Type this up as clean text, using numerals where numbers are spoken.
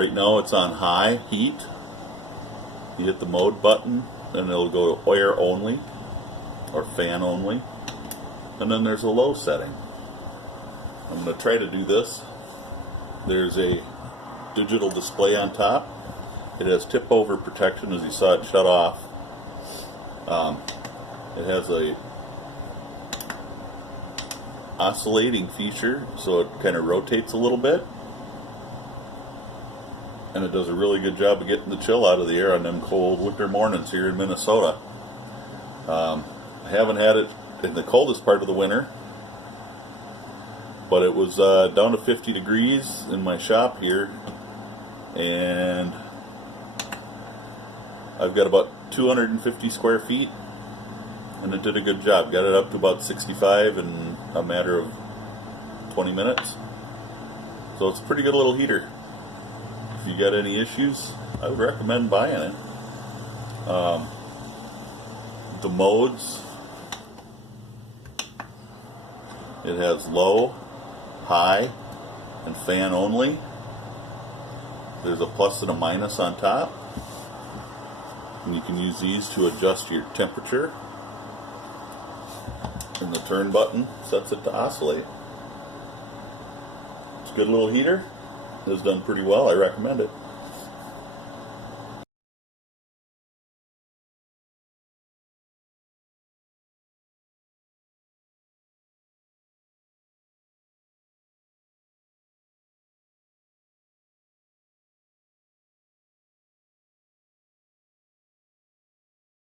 Right now it's on high heat. You hit the mode button and it'll go to air only or fan only. And then there's a low setting. I'm going to try to do this. There's a digital display on top. It has tip over protection, as you saw it shut off. It has a oscillating feature, so it kind of rotates a little bit. And it does a really good job of getting the chill out of the air on them cold winter mornings here in Minnesota. I haven't had it in the coldest part of the winter, but it was down to 50 degrees in my shop here, and I've got about 250 square feet, and it did a good job. Got it up to about 65 in a matter of 20 minutes. So it's a pretty good little heater. If you got any issues, I would recommend buying it. The modes, it has low, high, and fan only. There's a plus and a minus on top, and you can use these to adjust your temperature, and the turn button sets it to oscillate. It's a good little heater. It's done pretty well. I recommend it.